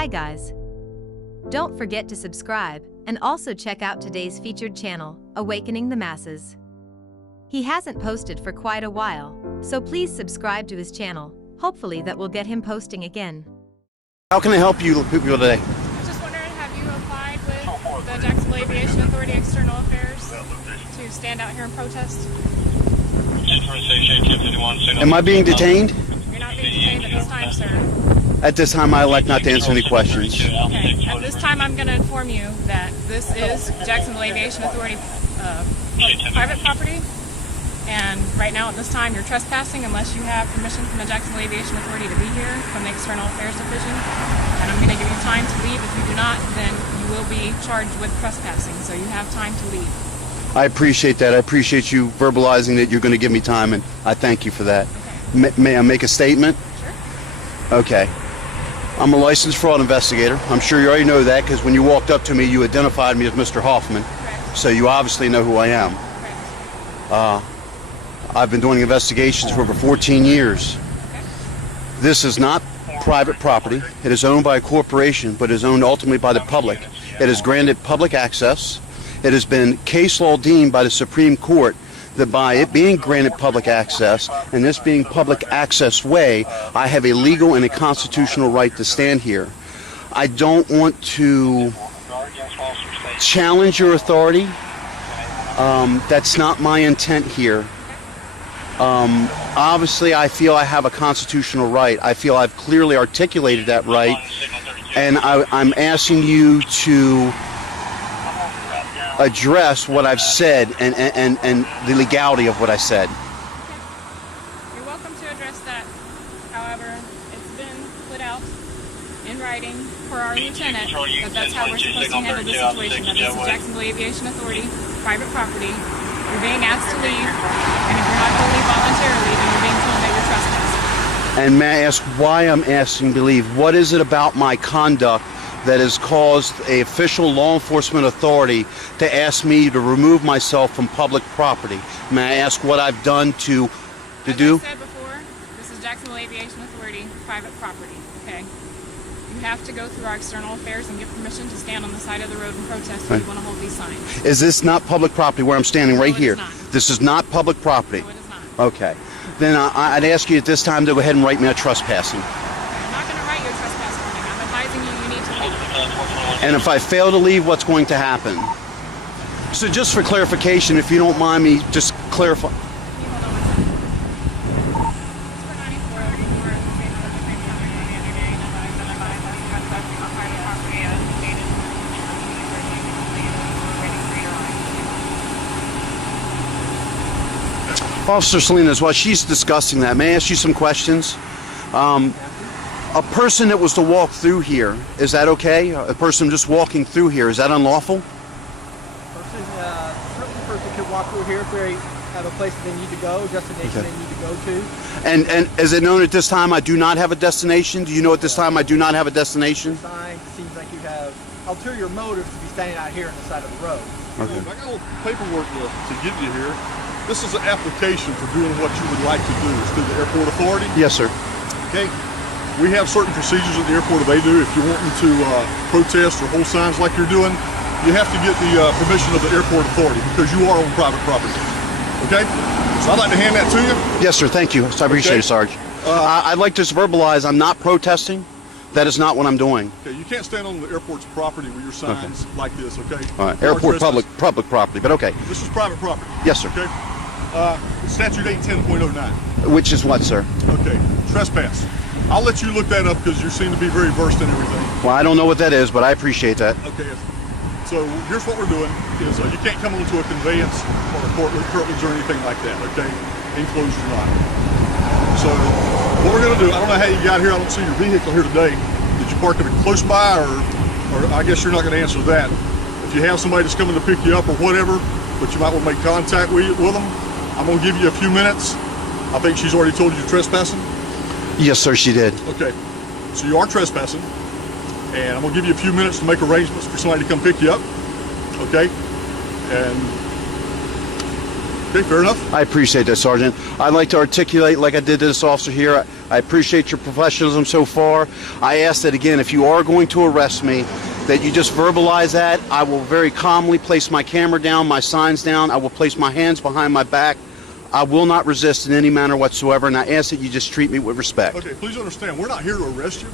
Hi guys. Don't forget to subscribe and also check out today's featured channel, Awakening the Masses. He hasn't posted for quite a while, so please subscribe to his channel. Hopefully that will get him posting again. How can I help you people today? I was just wondering, have you applied with the Jacksonville Aviation Authority External Affairs to stand out here and protest? Am I being detained? You're not being detained at this time, sir. At this time, I elect not to answer any questions. Okay. At this time, I'm going to inform you that this is Jacksonville Aviation Authority private property. And right now, at this time, you're trespassing unless you have permission from the Jacksonville Aviation Authority to be here from the External Affairs Division. And I'm going to give you time to leave. If you do not, then you will be charged with trespassing. So you have time to leave. I appreciate that. I appreciate you verbalizing that you're going to give me time, and I thank you for that. Okay. May I make a statement? Sure. Okay. I'm a licensed fraud investigator. I'm sure you already know that because when you walked up to me, you identified me as Mr. Hoffman. Correct. So you obviously know who I am. Correct. I've been doing investigations for over 14 years. Okay. This is not private property. It is owned by a corporation, but is owned ultimately by the public. It is granted public access. It has been case law deemed by the Supreme Court that by it being granted public access and this being public access way, I have a legal and a constitutional right to stand here. I don't want to challenge your authority. That's not my intent here. Obviously, I feel I have a constitutional right. I feel I've clearly articulated that right, and I'm asking you to address what I've said and the legality of what I said. You're welcome to address that. However, it's been put out in writing for our lieutenant that that's how we're supposed to handle this situation, that this is Jacksonville Aviation Authority, private property. You're being asked to leave, and if you're not going to leave voluntarily, then you're being told that you're trespassing. And may I ask why I'm asking to leave? What is it about my conduct that has caused an official law enforcement authority to ask me to remove myself from public property? May I ask what I've done to do? As I said before, this is Jacksonville Aviation Authority, private property, okay? You have to go through our external affairs and get permission to stand on the side of the road and protest if you want to hold these signs. Is this not public property where I'm standing right here? No, it is not. This is not public property? No, it is not. Okay. Then I'd ask you at this time to go ahead and write me a trespassing. I'm not going to write you a trespass warning. I'm advising you need to leave. And if I fail to leave, what's going to happen? So just for clarification, if you don't mind me just clarify. Can you hold on one second? It's for 94. Officer Salinas, while she's discussing that, may I ask you some questions? A person that was to walk through here, is that okay? A person just walking through here, is that unlawful? Certainly a person could walk through here if they have a place that they need to go, destination they need to go to. And is it known at this time I do not have a destination? Do you know at this time I do not have a destination? The sign seems like you have ulterior motives to be standing out here on the side of the road. Okay. I got a little paperwork to give you here. This is an application for doing what you would like to do. It's through the airport authority. Yes, sir. Okay. We have certain procedures at the airport that they do. If you want them to protest or hold signs like you're doing, you have to get the permission of the airport authority because you are on private property. Okay? So I'd like to hand that to you. Yes, sir. Thank you. I appreciate it, Sarge. I'd like to verbalize I'm not protesting. That is not what I'm doing. Okay, you can't stand on the airport's property with your signs like this, okay? All right. Airport public property, but okay. This is private property. Yes, sir. Okay? Statute 810.09. Which is what, sir? Okay, trespass. I'll let you look that up because you seem to be very versed in everything. Well, I don't know what that is, but I appreciate that. Okay, so here's what we're doing is you can't come onto a conveyance or a curtilage or anything like that, okay? Enclosed or not. So what we're going to do, I don't know how you got here. I don't see your vehicle here today. Did you park it close by or I guess you're not going to answer that. If you have somebody that's coming to pick you up or whatever, but you might want to make contact with them, I'm going to give you a few minutes. I think she's already told you you're trespassing. Yes, sir, she did. Okay, so you are trespassing, and I'm going to give you a few minutes to make arrangements for somebody to come pick you up, okay? And Okay, fair enough. I appreciate that, Sergeant. I'd like to articulate, like I did to this officer here, I appreciate your professionalism so far. I ask that, again, if you are going to arrest me, that you just verbalize that. I will very calmly place my camera down, my signs down. I will place my hands behind my back. I will not resist in any manner whatsoever, and I ask that you just treat me with respect. Okay, please understand, we're not here to arrest you.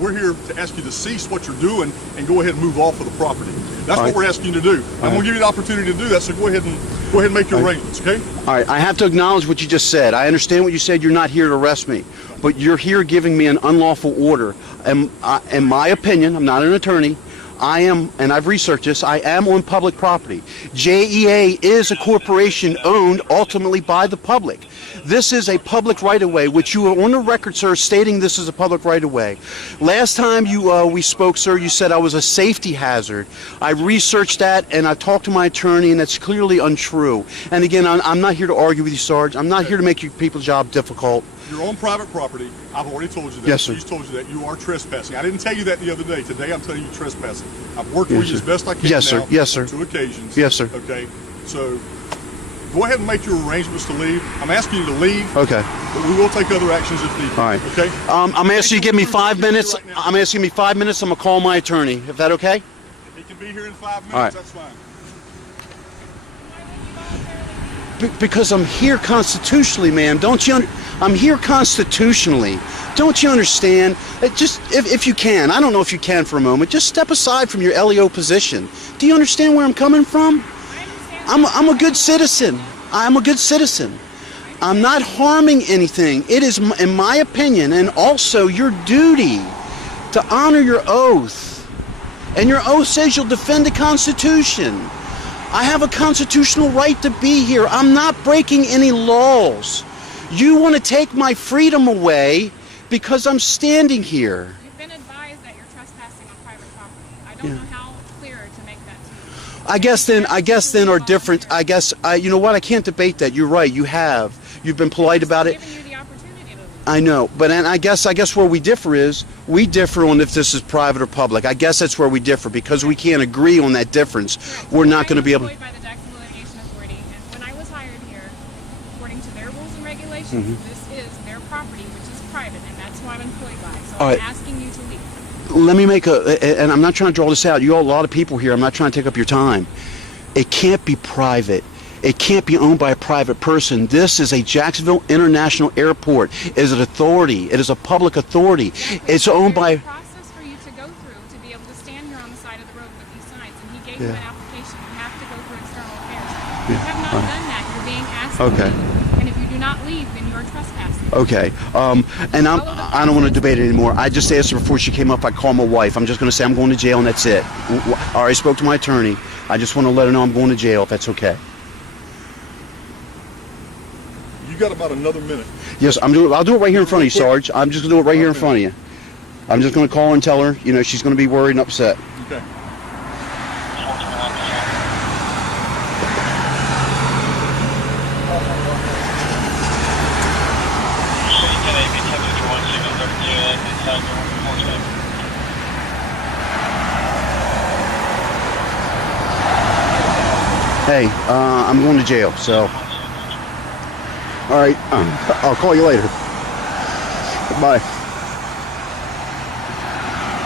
We're here to ask you to cease what you're doing and go ahead and move off of the property. That's what we're asking you to do. I'm going to give you the opportunity to do that, so go ahead and make your arrangements, okay? All right, I have to acknowledge what you just said. I understand what you said. You're not here to arrest me, but you're here giving me an unlawful order. And in my opinion, I'm not an attorney, I am, and I've researched this, I am on public property. JEA is a corporation owned ultimately by the public. This is a public right-of-way, which you are on the record, sir, stating this is a public right-of-way. Last time we spoke, sir, you said I was a safety hazard. I researched that, and I talked to my attorney, and that's clearly untrue. And again, I'm not here to argue with you, Sarge. I'm not here to make you people's job difficult. You're on private property. I've already told you that. Yes, sir. She's told you that. You are trespassing. I didn't tell you that the other day. Today, I'm telling you trespassing. I've worked with you as best I can yes, sir. now Yes, sir. on 2 occasions. Yes, sir. Okay? So, go ahead and make your arrangements to leave. I'm asking you to leave. Okay. But we will take other actions if needed. All right. Okay? I'm asking you to give me 5 minutes. Right now. I'm asking me 5 minutes. I'm going to call my attorney. Is that okay? If he can be here in 5 minutes, All right. that's fine. Because I'm here constitutionally, ma'am. Don't you? I'm here constitutionally. Don't you understand? Just if you can, I don't know if you can for a moment. Just step aside from your LEO position. Do you understand where I'm coming from? I'm a good citizen. I'm a good citizen. I'm not harming anything. It is, in my opinion, and also your duty to honor your oath. And your oath says you'll defend the Constitution. I have a constitutional right to be here. I'm not breaking any laws. You want to take my freedom away because I'm standing here. You've been advised that you're trespassing on private property. I don't know how clearer to make that to you. I guess then are different. You know what? I can't debate that. You're right. You have. You've been polite about it. Giving you the opportunity to leave. I know, but and I guess where we differ is we differ on if this is private or public. I guess that's where we differ because we can't agree on that difference. We're not going to be able. I'm employed by the Jacksonville Litigation Authority, and when I was hired here, according to their rules and regulations, this is their property, which is private, and that's who I'm employed by. So All I'm right. asking you to leave. Let me make and I'm not trying to draw this out. You all, a lot of people here. I'm not trying to take up your time. It can't be private. It can't be owned by a private person. This is a Jacksonville International Airport. It is an authority. It is a public authority. It's owned by. There's a process for you to go through to be able to stand here on the side of the road with these signs, and he gave you an application. You have to go through external affairs. You have not done that. You're being asked to leave. And if you do not leave, then you are trespassing. Okay. And I don't want to debate it anymore. I just asked her before she came up. I called my wife. I'm just going to say I'm going to jail, and that's it. I already spoke to my attorney. I just want to let her know I'm going to jail. If that's okay. You got about another minute. Yes, I'll do it right here in front of you, Sarge. I'm just going to do it right here in front of you. I'm just going to call and tell her, you know, she's going to be worried and upset. Okay. Hey, I'm going to jail, so. All right, I'll call you later. Bye.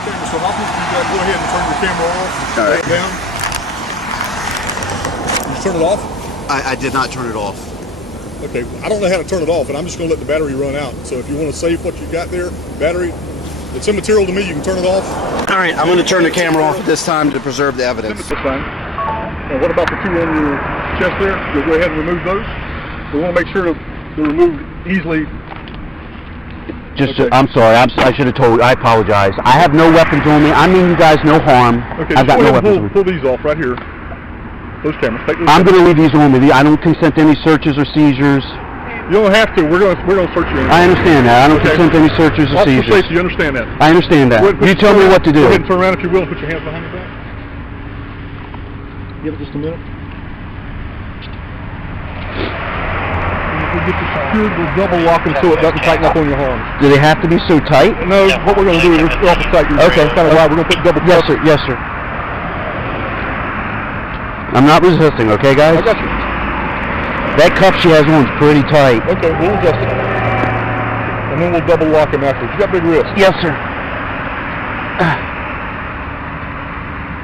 Okay, Mr. Hoffman, you gotta go ahead and turn your camera off. All right. Lay it down. Did you turn it off? I did not turn it off. Okay, I don't know how to turn it off, and I'm just going to let the battery run out. So if you want to save what you got there, battery, it's immaterial to me. You can turn it off. All right, I'm going to turn the camera off at this time to preserve the evidence. That's fine. And what about the two on your chest there? You'll go ahead and remove those. We want to make sure they're removed easily. Just, Okay. I'm sorry. I should have told. I apologize. I have no weapons on me. I mean you guys no harm. Okay, I've got just no go ahead weapons on and me. pull these off right here. Those cameras. Take those I'm cameras. going to leave these on me. I don't consent to any searches or seizures. You don't have to. We're going to search you. I understand that. I don't Okay. consent to any searches or Officer seizures. safety, you understand that? I understand that. Go ahead and put You your- tell me what to do. Go ahead and turn around if you will and put your hands behind your back. Give it just a minute. If we get this secured, we'll double lock them so it doesn't tighten up on your arms. Do they have to be so tight? No, what we're going to do is we're off the tight. Okay. Kind of wide. We're going to put double. Yes, sir. Yes, sir. I'm not resisting. Okay, guys. I got you. That cuff she has on is pretty tight. Okay, we'll adjust it. And then we'll double lock him afterwards. You got big wrists. Yes, sir.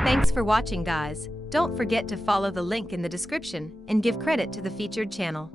Thanks for watching, guys. Don't forget to follow the link in the description and give credit to the featured channel.